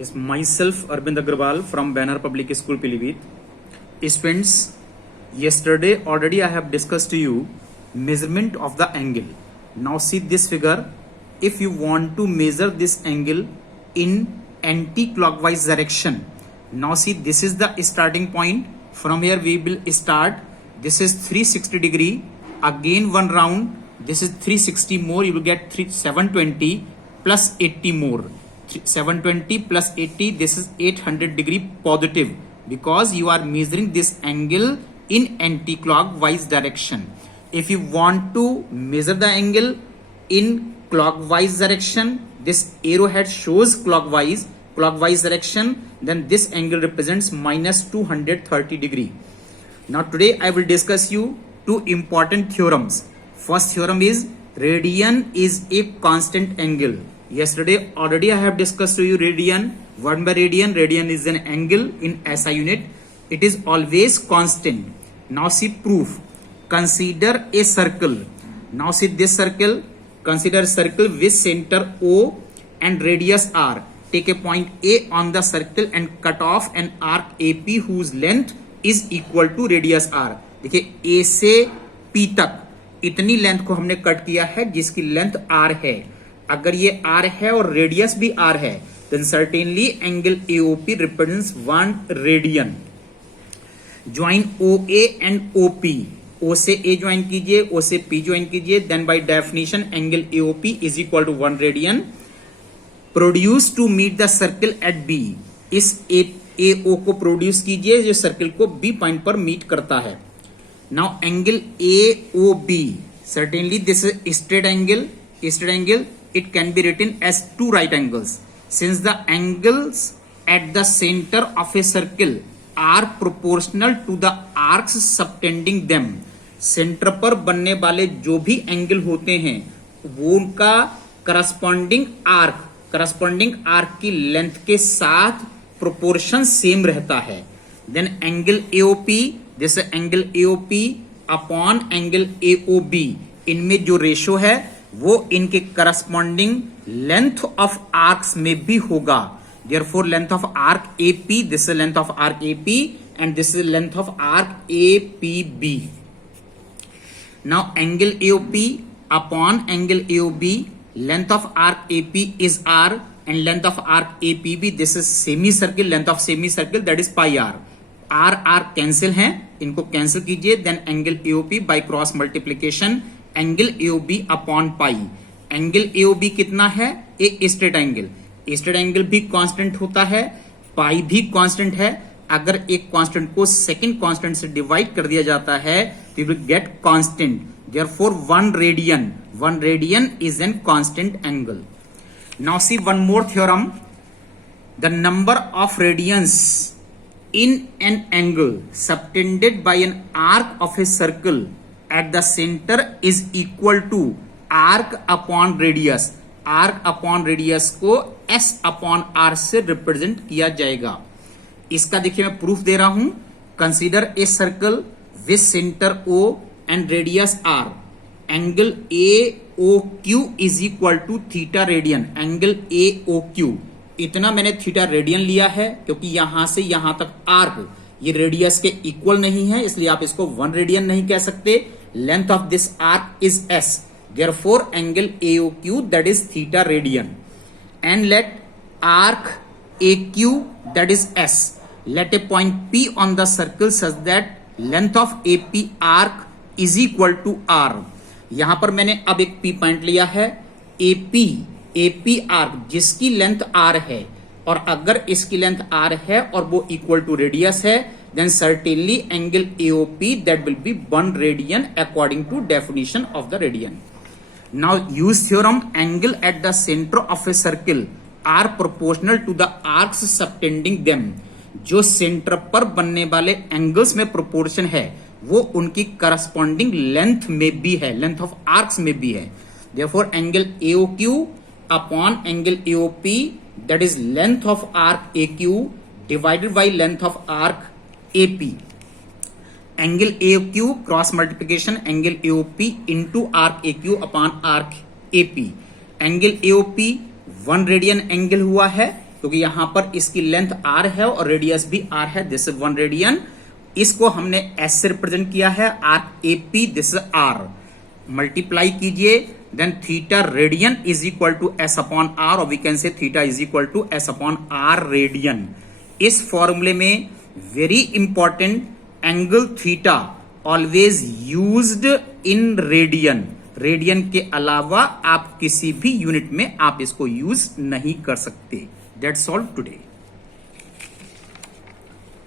Yes, myself Arvind Agrawal from Banner Public School, Pilibhit. Students, yesterday already I have discussed to you measurement of the angle. Now see this figure. If you want to measure this angle in anti-clockwise direction, now see this is the starting point. From here we will start. This is 360 degree. Again one round. This is 360 more. You will get 720 plus 80 more. 720 plus 80, this is 800 degree positive, because you are measuring this angle in anti-clockwise direction. If you want to measure the angle in clockwise direction, this arrowhead shows clockwise direction, then this angle represents minus 230 degree. Now today I will discuss you two important theorems. First theorem is radian is a constant angle. Yesterday already I have discussed to you radian. What by radian? Radian is an angle in SI unit. It is always constant. Now see proof. Consider a circle. Now see this circle. Consider a circle with center O and radius R. Take a point A on the circle and cut off an arc AP whose length is equal to radius R. देखिए A से P तक इतनी length को हमने cut किया है जिसकी length R है. अगर ये R है और रेडियस भी R है, then certainly angle AOP represents 1 radian. Join OA and OP. O से A ज्वाइन कीजिए, O से P ज्वाइन कीजिए, then by definition angle AOP is equal to 1 radian. Produce to meet the circle at B. इस AO को produce कीजिए जो circle को B point पर मीट करता है. Now angle AOB, certainly this is straight angle. It can be written as two right angles. Since the angles at the center of a circle are proportional to the arcs subtending them. Centre पर बनने वाले जो भी angle होते हैं वो उनका corresponding arc की लेंथ के साथ प्रोपोर्शन सेम रहता है. Then angle AOP, this angle AOP upon angle AOB, इनमें जो रेशो है वो इनके करस्पॉन्डिंग लेंथ ऑफ आर्क्स में भी होगा. Therefore length of arc AP, this is length of arc AP and this is length of arc APB. Now angle AOP upon angle AOB, length of arc AP is R and length of arc APB, this is semicircle, length of semicircle that is pi R. R cancel हैं, इनको cancel कीजिए. Then angle AOP by cross multiplication angle AOB upon pi. Angle AOB कितना है? A straight angle भी constant होता है, पाई भी constant है. अगर एक कांस्टेंट को सेकंड कांस्टेंट से डिवाइड कर दिया जाता है तो you will get constant. Therefore 1 radian is an constant angle. Now see one more theorem. The number of radians in an angle subtended by an arc of a circle at the center is equal to arc upon radius. arc upon radius को S upon R से represent किया जाएगा. इसका देखिए मैं proof दे रहा हूं. Consider a circle with centre O and radius R. Angle AOQ is equal to theta radian. Angle AOQ इतना मैंने थीटा रेडियन लिया है क्योंकि यहां से यहां तक आर्क ये रेडियस के इक्वल नहीं है, इसलिए आप इसको 1 रेडियन नहीं कह सकते. Length of this arc is S. Therefore angle AOQ that is theta radian. And let arc AQ that is S. Let a point P on the circle such that length of AP arc is equal to R. यहां पर मैंने अब एक P point लिया है. AP arc जिसकी length R है, और अगर इसकी लेंथ R है और वो इक्वल टू रेडियस है, then certainly angle AOP that will be 1 radian according to definition of the radian. Now use theorem. Angle at the centre of a circle are proportional to the arcs subtending them. जो सेंटर पर बनने वाले angles में proportion है वो उनकी corresponding length में भी है, लेंथ ऑफ आर्क्स में भी है. Therefore angle AOQ upon angle AOP that is length of arc AQ divided by length of arc AP. Angle AOQ cross multiplication angle AOP into arc AQ upon arc AP. Angle AOP 1 radian angle हुआ है, क्योंकि यहां पर इसकी length r है और radius भी r है, दिस इज 1 रेडियन। इसको हमने s से रिप्रेजेंट किया है, arc AP, this is r। Multiply कीजिए, then theta radian is equal to s upon r, और we can say theta is equal to s upon r radian. इस फॉर्मूले में very important, angle theta always used in radian. Radian के अलावा आप किसी भी यूनिट में आप इसको यूज नहीं कर सकते। That's all today.